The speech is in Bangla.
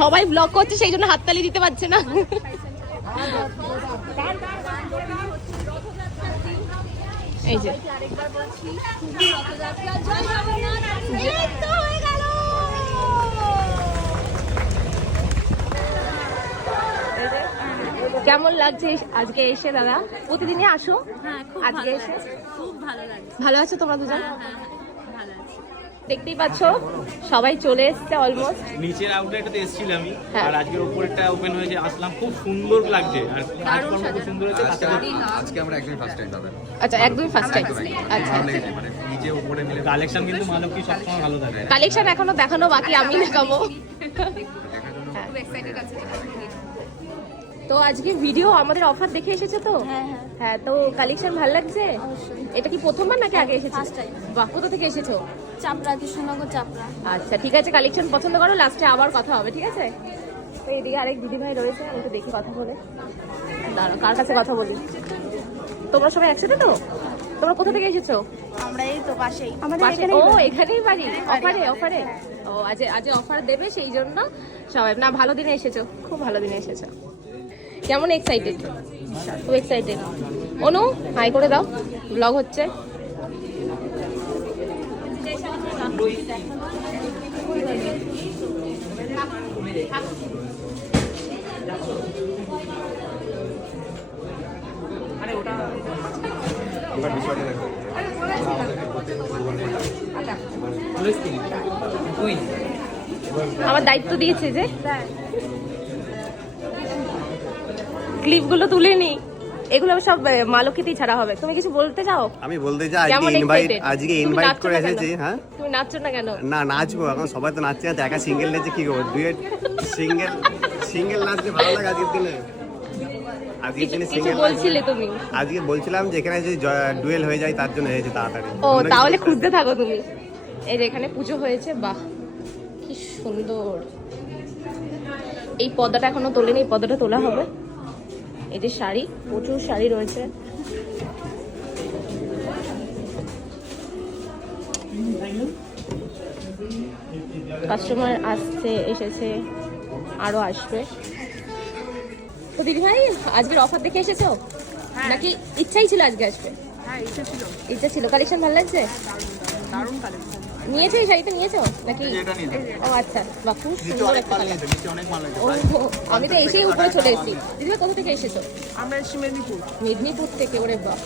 সবাই ব্লগ করছে সেই জন্য হাততালি দিতে পারছে না। এই যে কেমন লাগছে আজকে এসে দাদা? প্রতিদিনই আসো? হ্যাঁ, খুব আজকে এসে খুব ভালো লাগছে। ভালো আছো তোমরা দুজন? ভালো আছে। দেখতেই পাচ্ছ সবাই চলে এসছে অলমোস্ট। নিচের আউটলেটে এসেছিলাম আমি, হ্যাঁ। আর আজকে উপরেরটা ওপেন হয়েছে, আসলাম, খুব সুন্দর লাগছে আর কাজকর্ম খুব সুন্দর হয়েছে। আজকে আমরা একদমই ফার্স্ট টাইম পাবেন। আচ্ছা একদমই ফার্স্ট টাইম। আচ্ছা ভালো লেগেছে, মানে নিচে উপরে মিলে কালেকশন কিন্তু ভালো, কি সবসময় ভালো থাকে। কালেকশন এখনো দেখানো বাকি, আমি দেখাবো। খুব এক্সাইটেড আছে। তো আজকে ভিডিও আমাদের অফার দেখে এসেছো তো? হ্যাঁ, তো কালেকশন ভালো লাগছে? এটা কি প্রথমবার নাকি আগে এসেছো? First time. বাহ, কোথা থেকে এসেছো? চাপড়া, কৃষ্ণনগর চাপড়া। আচ্ছা ঠিক আছে, কালেকশন পছন্দ করো, লাস্টে আবার কথা হবে, ঠিক আছে? তো এইদিকে আরেক দিদিভাই রয়েছে, আমি একটু দেখি কথা বলে। দাঁড়াও, কার কাছে কথা বলি? তোমরা সবাই একসাথে তো? তোমরা কোথা থেকে এসেছো? আমরা এই তো পাশেই। পাশে? ও এখানেই বাড়ি? অফারে ও আজ অফার দেবে সেই জন্য সবাই। না, ভালো দিনে এসেছো, খুব ভালো দিনে এসেছো। কেমন এক্সাইটেড? খুব এক্সাইটেড। অনু হাই করে দাও, ব্লগ হচ্ছে। এবার বিষয়টা দেখো। আমার দায়িত্ব দিয়েছে যে ক্লিপগুলো তুলে নি, এগুলো সব মালকিতেই ছাড়া হবে। তুমি কিছু বলতে চাও? আমি বলতে চাই কেমন আজকে excited? তুমি ইনভাইট নাচছো করে না কেন? এসেছি। হ্যাঁ, তুমি নাচছো না কেন? না নাচবো, এখন সবাই তো নাচছে না, তো একা সিঙ্গেল নেচে কি করবো? ডুয়েট সিঙ্গেল নাচতে ভালো লাগে আজকের দিনে। আজকের দিনে কিছু সিঙ্গেল বলছিলে তুমি? আজকে বলছিলাম যে এখানে যদি ডুয়েল হয়ে যায় তার জন্য হয়েছে তাড়াতাড়ি। ও তাহলে খুঁজতে থাকো তুমি। এই যে এখানে পুজো হয়েছে, বাহ কি সুন্দর। এই পর্দাটা এখনো তোলেনি, এই পর্দাটা তোলা হবে। এই যে শাড়ি, প্রচুর শাড়ি রয়েছে। কাস্টমার আসছে, এসেছে, আরো আসবে। তো দিদি ভাই আজকের অফার দেখে এসেছো নাকি ইচ্ছাই ছিল আজকে আসবে? হ্যাঁ, ইচ্ছা ছিল। কালেকশন ভালো লাগছে? দারুণ কালেকশন। নিয়েছো এই শাড়িটা? নিয়েছো নাকি? ও আচ্ছা, বাহ খুব সুন্দর একটা কালার। ও আমি তো এসেই উপরে চলে এসেছি। দিদি ভাই কোথা থেকে এসেছো? আমরা এসেছি মেদিনীপুর। মেদিনীপুর থেকে? ওরে বাহ,